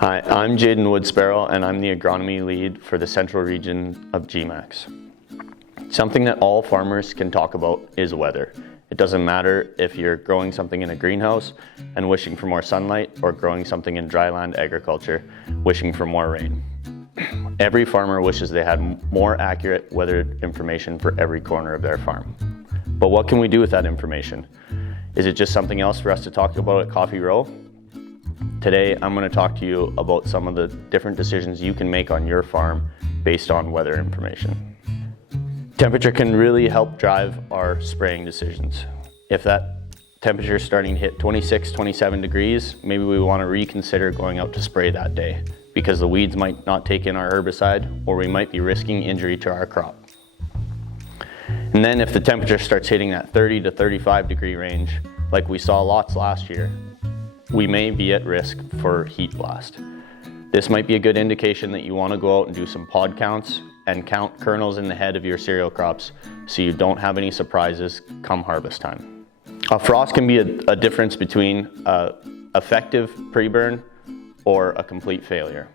Hi, I'm Jaden Wood-Sparrow and I'm the Agronomy Lead for the Central Region of GMAX. Something that all farmers can talk about is weather. It doesn't matter if you're growing something in a greenhouse and wishing for more sunlight, or growing something in dryland agriculture wishing for more rain. Every farmer wishes they had more accurate weather information for every corner of their farm. But what can we do with that information? Is it just something else for us to talk about at Coffee Row? Today, I'm going to talk to you about some of the different decisions you can make on your farm based on weather information. Temperature can really help drive our spraying decisions. If that temperature is starting to hit 26, 27 degrees, maybe we want to reconsider going out to spray that day because the weeds might not take in our herbicide, or we might be risking injury to our crop. And then if the temperature starts hitting that 30 to 35 degree range, like we saw lots last year, we may be at risk for heat blast. This might be a good indication that you want to go out and do some pod counts and count kernels in the head of your cereal crops so you don't have any surprises come harvest time. A frost can be a difference between an effective pre-burn or a complete failure.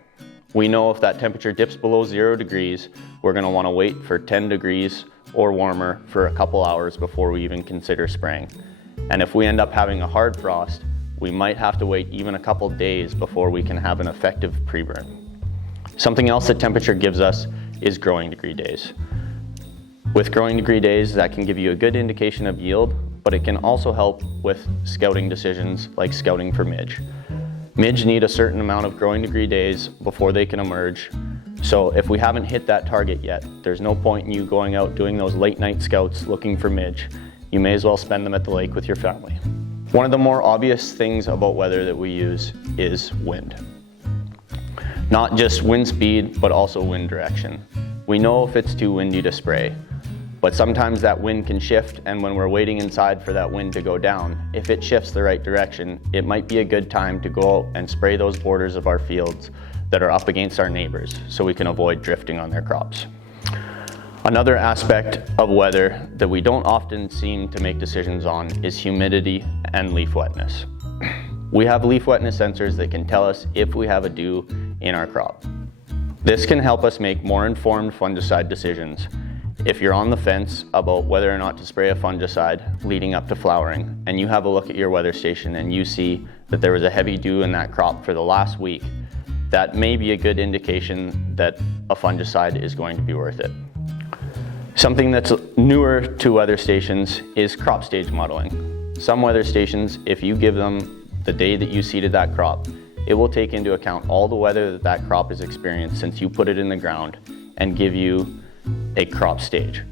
We know if that temperature dips below 0 degrees, we're going to want to wait for 10 degrees or warmer for a couple hours before we even consider spraying. And if we end up having a hard frost, we might have to wait even a couple days before we can have an effective pre-burn. Something else that temperature gives us is growing degree days. With growing degree days, that can give you a good indication of yield, but it can also help with scouting decisions like scouting for midge. Midge need a certain amount of growing degree days before they can emerge. So if we haven't hit that target yet, there's no point in you going out doing those late night scouts looking for midge. You may as well spend them at the lake with your family. One of the more obvious things about weather that we use is wind. Not just wind speed, but also wind direction. We know if it's too windy to spray, but sometimes that wind can shift, and when we're waiting inside for that wind to go down, if it shifts the right direction, it might be a good time to go out and spray those borders of our fields that are up against our neighbors so we can avoid drifting on their crops. Another aspect of weather that we don't often seem to make decisions on is humidity and leaf wetness. We have leaf wetness sensors that can tell us if we have a dew in our crop. This can help us make more informed fungicide decisions. If you're on the fence about whether or not to spray a fungicide leading up to flowering, and you have a look at your weather station and you see that there was a heavy dew in that crop for the last week, that may be a good indication that a fungicide is going to be worth it. Something that's newer to weather stations is crop stage modeling. Some weather stations, if you give them the day that you seeded that crop, it will take into account all the weather that that crop has experienced since you put it in the ground and give you a crop stage.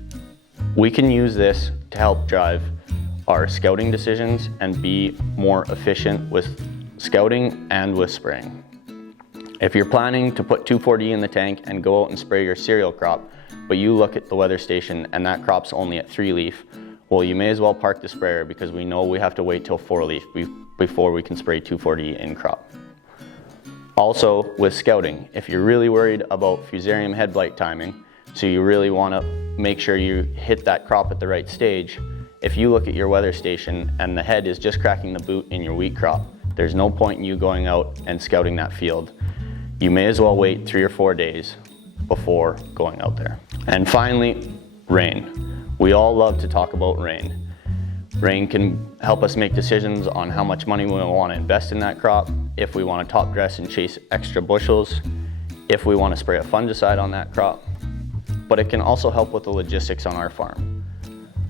We can use this to help drive our scouting decisions and be more efficient with scouting and with spraying. If you're planning to put 2,4-D in the tank and go out and spray your cereal crop, but you look at the weather station and that crop's only at 3 leaf, well, you may as well park the sprayer because we know we have to wait till 4 leaf before we can spray 2,4-D in crop. Also, with scouting, if you're really worried about fusarium head blight timing, so you really want to make sure you hit that crop at the right stage, if you look at your weather station and the head is just cracking the boot in your wheat crop, there's no point in you going out and scouting that field. You may as well wait 3 or 4 days before going out there. And finally, rain. We all love to talk about rain. Rain can help us make decisions on how much money we want to invest in that crop, if we want to top dress and chase extra bushels, if we want to spray a fungicide on that crop, but it can also help with the logistics on our farm.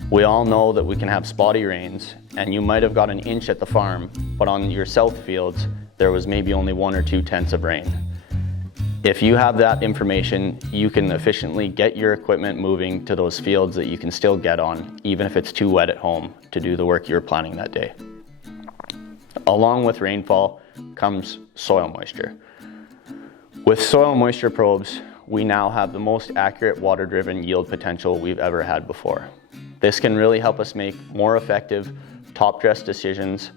We all know that we can have spotty rains, and you might have got an inch at the farm, but on your south fields, there was maybe only 1 or 2 tenths of rain. If you have that information, you can efficiently get your equipment moving to those fields that you can still get on, even if it's too wet at home to do the work you're planning that day. Along with rainfall comes soil moisture. With soil moisture probes, we now have the most accurate water-driven yield potential we've ever had before. This can really help us make more effective top dress decisions.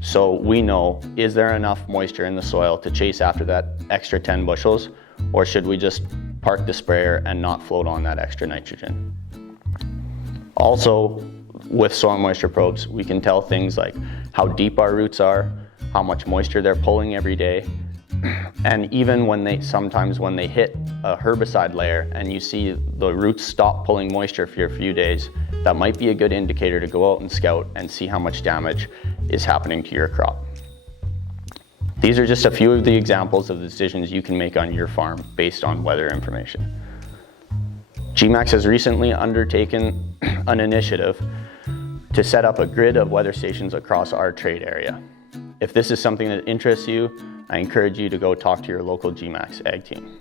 So we know, is there enough moisture in the soil to chase after that extra 10 bushels, or should we just park the sprayer and not float on that extra nitrogen? Also, with soil moisture probes, we can tell things like how deep our roots are, how much moisture they're pulling every day, And even sometimes when they hit a herbicide layer and you see the roots stop pulling moisture for a few days, that might be a good indicator to go out and scout and see how much damage is happening to your crop. These are just a few of the examples of the decisions you can make on your farm based on weather information. GMAX has recently undertaken an initiative to set up a grid of weather stations across our trade area. If this is something that interests you, I encourage you to go talk to your local GMAX Ag team.